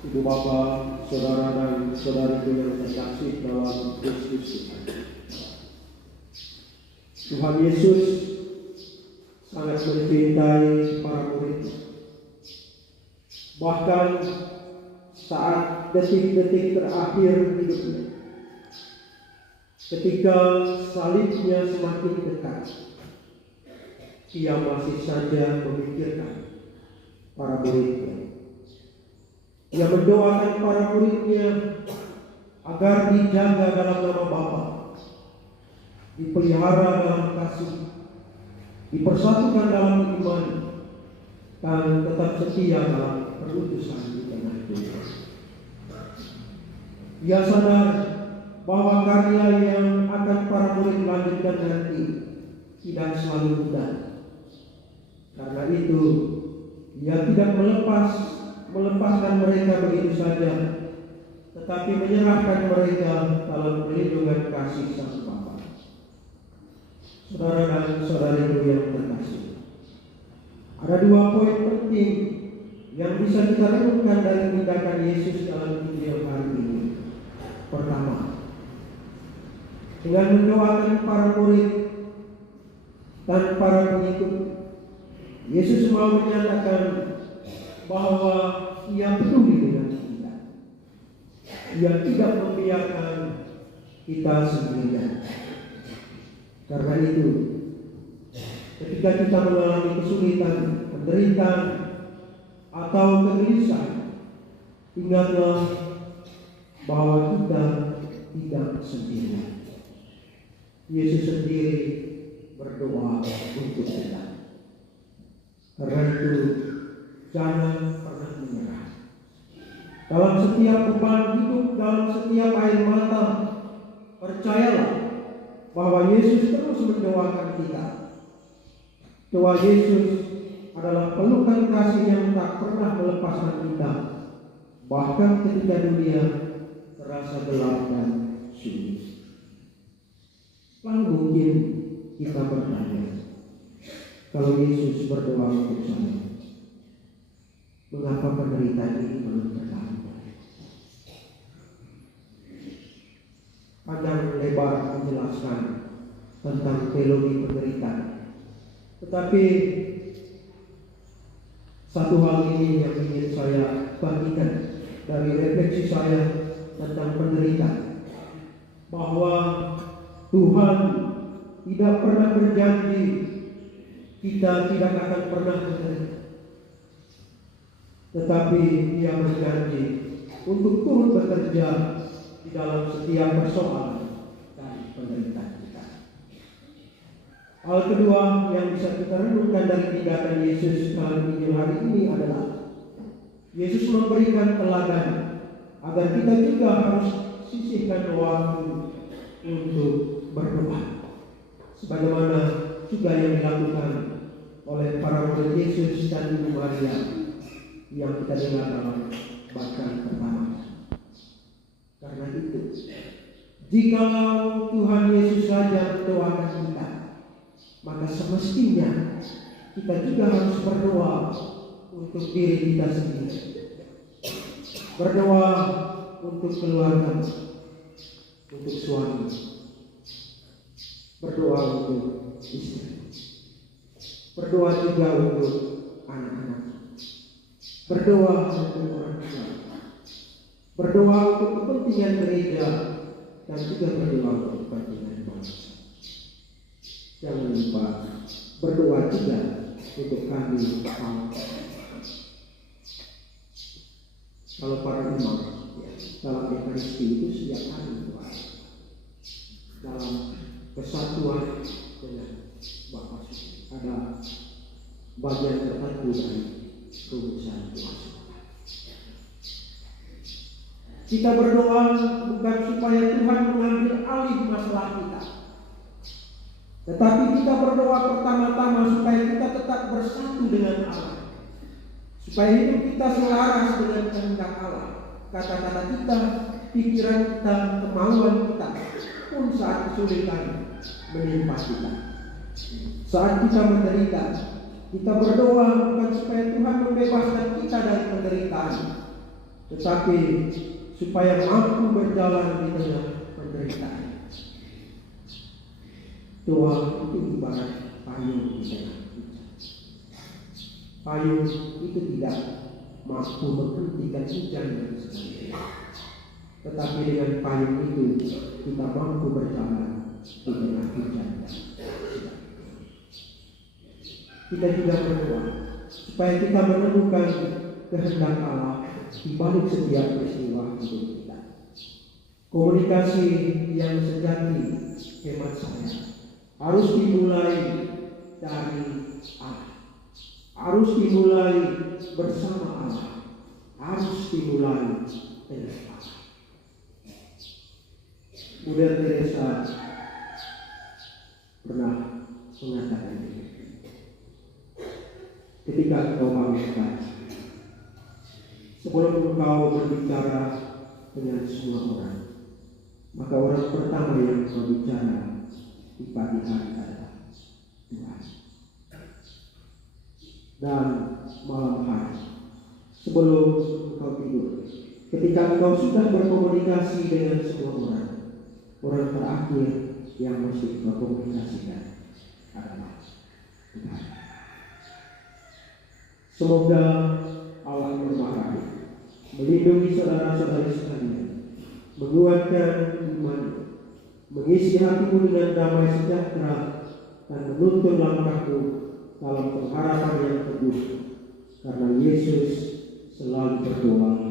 Ibu Bapa, saudara dan saudariku yang terkasih dalam Kristus Tuhan. Tuhan Yesus sangat mencintai para murid. Bahkan saat detik-detik terakhir hidupnya, ketika salibnya semakin dekat, ia masih saja memikirkan para muridnya. Ia mendoakan para muridnya agar dijaga dalam nama Bapa, dipelihara dalam kasih, dipersatukan dalam iman, dan tetap setia dalam perutusan di tengah dunia. Ia sadar bahwa karya yang akan para murid lanjutkan nanti tidak selalu mudah. Karena itu, ia tidak melepaskan mereka begitu saja, tetapi menyerahkan mereka dalam perlindungan kasih Sang Bapa. Saudara dan saudariku yang terkasih, ada dua poin penting yang bisa kita renungkan dari tindakan Yesus dalam Injil hari ini. Pertama, dengan mendoakan para murid dan para pengikut, Yesus mau menyatakan bahwa ia peduli dengan kita. Ia tidak membiarkan kita sendirian. Karena itu, ketika kita mengalami kesulitan, penderitaan, atau kegelisahan, ingatlah bahwa kita tidak sendirian. Yesus sendiri berdoa untuk kita. Karena itu, jangan pernah menyerah. Dalam setiap beban hidup, dalam setiap air mata, percayalah bahwa Yesus terus mendoakan kita. Doa Yesus adalah pelukan kasih yang tak pernah melepaskan kita, bahkan ketika dunia terasa gelap dan sunyi. Lalu mungkin kita bertanya, kalau Yesus berdoa untuk saya, mengapa penderitaan ini belum berlalu? Panjang lebar menjelaskan tentang teologi penderitaan. Tetapi satu hal ini yang ingin saya bagikan dari refleksi saya tentang penderitaan, bahwa Tuhan tidak pernah berjanji kita tidak akan pernah menderita. Tetapi Dia berjanji untuk turut bekerja di dalam setiap persoalan dan penderitaan kita. Hal kedua yang bisa kita renungkan dari tindakan Yesus dalam Injil hari ini adalah Yesus memberikan teladan agar kita juga harus sisihkan waktu untuk berdoa, sebagaimana juga yang dilakukan oleh para murid Yesus dan Ibu Maria yang kita dengar dalam bacaan pertama. Karena itu, jikalau Tuhan Yesus saja mendoakan kita, maka semestinya kita juga harus berdoa untuk diri kita sendiri. Berdoa untuk keluarga, untuk suami, berdoa untuk istri, berdoa juga untuk anak-anak, berdoa untuk orang tua, berdoa untuk kepentingan gereja, dan juga berdoa untuk kepentingan bangsa. Jangan lupa berdoa juga untuk kami kalau para imam dalam Ekaristi itu setiap hari berdoa dalam kesatuan dengan Bapa Suci. Ada bagian tertentu dari rumusan doa. Kita berdoa bukan supaya Tuhan mengambil alih masalah kita, tetapi kita berdoa pertama-tama supaya kita tetap bersatu dengan Allah, supaya hidup kita selaras dengan kehendak Allah. Kata-kata kita, pikiran kita, kemauan kita pun saat kesulitan menimpa kita, saat kita menderita, kita berdoa bukan supaya Tuhan membebaskan kita dari penderitaan, tetapi supaya mampu berjalan di tengah penderitaan. Doa itu ibarat payung di tengah hujan. Payung itu tidak mampu menghentikan hujan yang sedang turun, tetapi dengan payung itu kita mampu berjalan di tengah hujan yang sedang turun. Kita juga berdoa supaya kita menemukan kehendak Allah di balik setiap peristiwa hidup kita. Komunikasi yang sejati, hemat saya, harus dimulai dari Allah, harus dimulai bersama Allah, harus dimulai dengan Allah. Mother Teresa pernah mengatakan ini, ketika engkau bangun pagi, sebelum engkau berbicara dengan semua orang, maka orang pertama yang kau bicara di pagi hari adalah Tuhan. Dan malam hari, sebelum engkau tidur, ketika engkau sudah berkomunikasi dengan semua orang, orang terakhir yang mesti engkau komunikasikan adalah Tuhan. Semoga Allah berbahagia, melindungi saudara-saudari sekalian, menguatkan iman, mengisi hatimu dengan damai sejahtera, dan menuntun langkahmu dalam pengharapan yang teguh, karena Yesus selalu berdoa